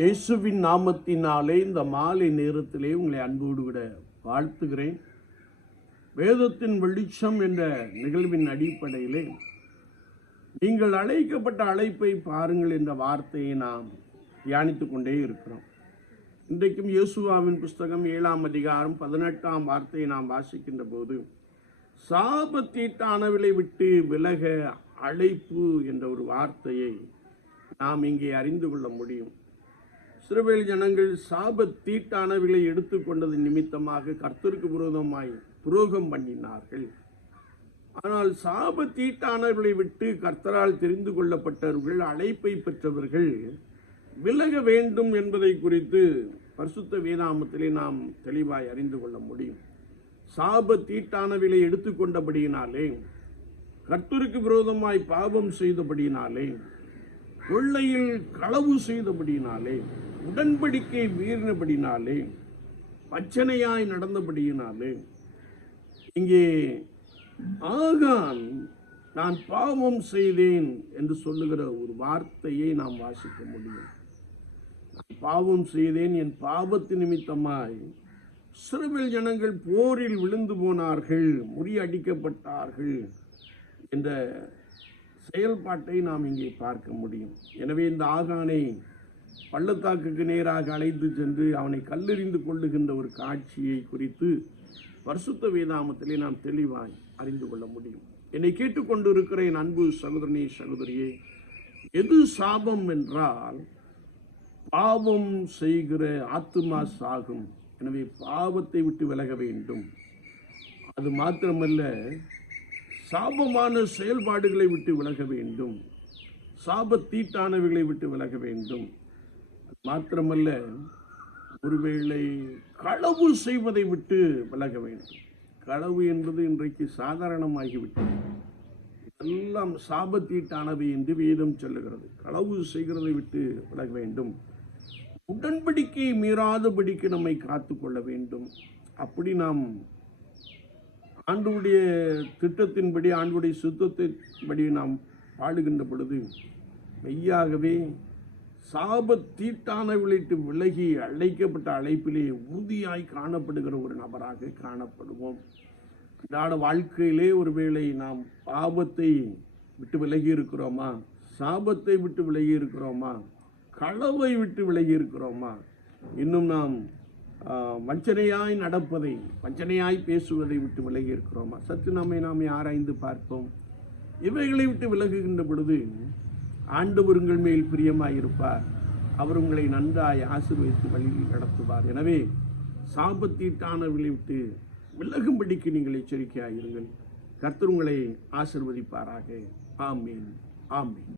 இயேசுவின் நாமத்தினாலே இந்த மாலை நேரத்திலே உங்களை அன்போடு விட வாழ்த்துகிறேன். வேதத்தின் வெளிச்சம் என்ற நிகழ்வின் அடிப்படையிலே நீங்கள் அழைக்கப்பட்ட அழைப்பை பாருங்கள் என்ற வார்த்தையை நாம் தியானித்து கொண்டே இருக்கிறோம். இன்றைக்கும் இயேசுவாவின் புஸ்தகம் ஏழாம் அதிகாரம் பதினெட்டாம் வார்த்தையை நாம் வாசிக்கின்ற போது சாபத்தீட்டானவிலை விட்டு விலக அழைப்பு என்ற ஒரு வார்த்தையை நாம் இங்கே அறிந்து கொள்ள முடியும். இஸ்ரவேல் ஜனங்கள் சாப தீட்டானவைகளை எடுத்துக்கொண்டது நிமித்தமாக கர்த்தருக்கு விரோதமாய் துரோகம் பண்ணினார்கள். ஆனால் சாப தீட்டானவர்களை விட்டு கர்த்தரால் தெரிந்து கொள்ளப்பட்டவர்கள் அழைப்பை பெற்றவர்கள் விலக வேண்டும் என்பதை குறித்து பரிசுத்த வேதாமத்திலே நாம் தெளிவாய் அறிந்து கொள்ள முடியும். சாப தீட்டானவிலை எடுத்துக்கொண்டபடியினாலே கர்த்தருக்கு விரோதமாய் பாவம் செய்தபடியினாலே கொள்ளையில் களவு செய்தபடியினாலே உடன்படிக்கை மீறினபடினாலே பச்சனையாய் நடந்தபடியினாலே இங்கே ஆகான் நான் பாவம் செய்தேன் என்று சொல்லுகிற ஒரு வார்த்தையை நாம் வாசிக்க முடியும். நான் பாவம் செய்தேன் என் பாவத்து நிமித்தமாய் சிறுவில் ஜனங்கள் போரில் விழுந்து போனார்கள் முறியடிக்கப்பட்டார்கள் என்ற செயல்பாட்டை நாம் இங்கே பார்க்க முடியும். எனவே இந்த ஆகானை பள்ளத்தாக்குக்கு நேராக அழைத்து சென்று அவனை கல்லெறிந்து கொள்ளுகின்ற ஒரு காட்சியை குறித்து பரிசுத்த வேதாமத்திலே நாம் தெளிவாய் அறிந்து கொள்ள முடியும். என்னை கேட்டுக்கொண்டு இருக்கிற என் அன்பு சகோதரனே சகோதரியே. எது சாபம் என்றால் பாவம் செய்கிற ஆத்துமா சாகும். எனவே பாவத்தை விட்டு விலக வேண்டும். அது மாத்திரமல்ல சாபமான செயல்பாடுகளை விட்டு விலக வேண்டும். சாபத்தீட்டானவைகளை விட்டு விலக வேண்டும். மாத்திரமல்ல ஒருவேளை களவு செய்வதை விட்டு விலக வேண்டும். களவு என்பது இன்றைக்கு சாதாரணமாகிவிட்டது. எல்லாம் சாபத்தீட்டானவை என்று வேதம் சொல்லுகிறது. களவு செய்கிறதை விட்டு விலக வேண்டும். உடன்படிக்கை மீறாதபடிக்கு நம்மை காத்துக்கொள்ள வேண்டும். அப்படி நாம் ஆண்டுடைய திட்டத்தின்படி ஆண்டுடைய சுத்தத்தின்படி நாம் பாடுகின்ற பொழுது மெய்யாகவே சாப தீட்டான விளைட்டு விலகி அழைக்கப்பட்ட அழைப்பிலே உறுதியாய் காணப்படுகிற ஒரு நபராக காணப்படுவோம். அன்றாட வாழ்க்கையிலே ஒருவேளை நாம் பாபத்தை விட்டு விலகி இருக்கிறோமா? சாபத்தை விட்டு விலகி இருக்கிறோமா? களவை விட்டு விலகி இருக்கிறோமா? இன்னும் நாம் வஞ்சனையாய் நடப்பதை வஞ்சனையாய் பேசுவதை விட்டு விலகி இருக்கிறோமா? சற்று நம்மை நாமே ஆராய்ந்து பார்ப்போம். இவைகளை விட்டு விலகுகின்ற பொழுது ஆண்டவர் உங்கள் மேல் பிரியமாயிருப்பார் அவர் உங்களை நன்றாய் ஆசீர்வதித்து வழியில் நடத்துவார். எனவே சாபத்தீட்டானவர்களை விட்டு விலகும்படிக்கு நீங்கள் எச்சரிக்கையாயிருங்கள். கர்த்தர் உங்களை ஆசிர்வதிப்பாராக. ஆமீன். ஆமீன்.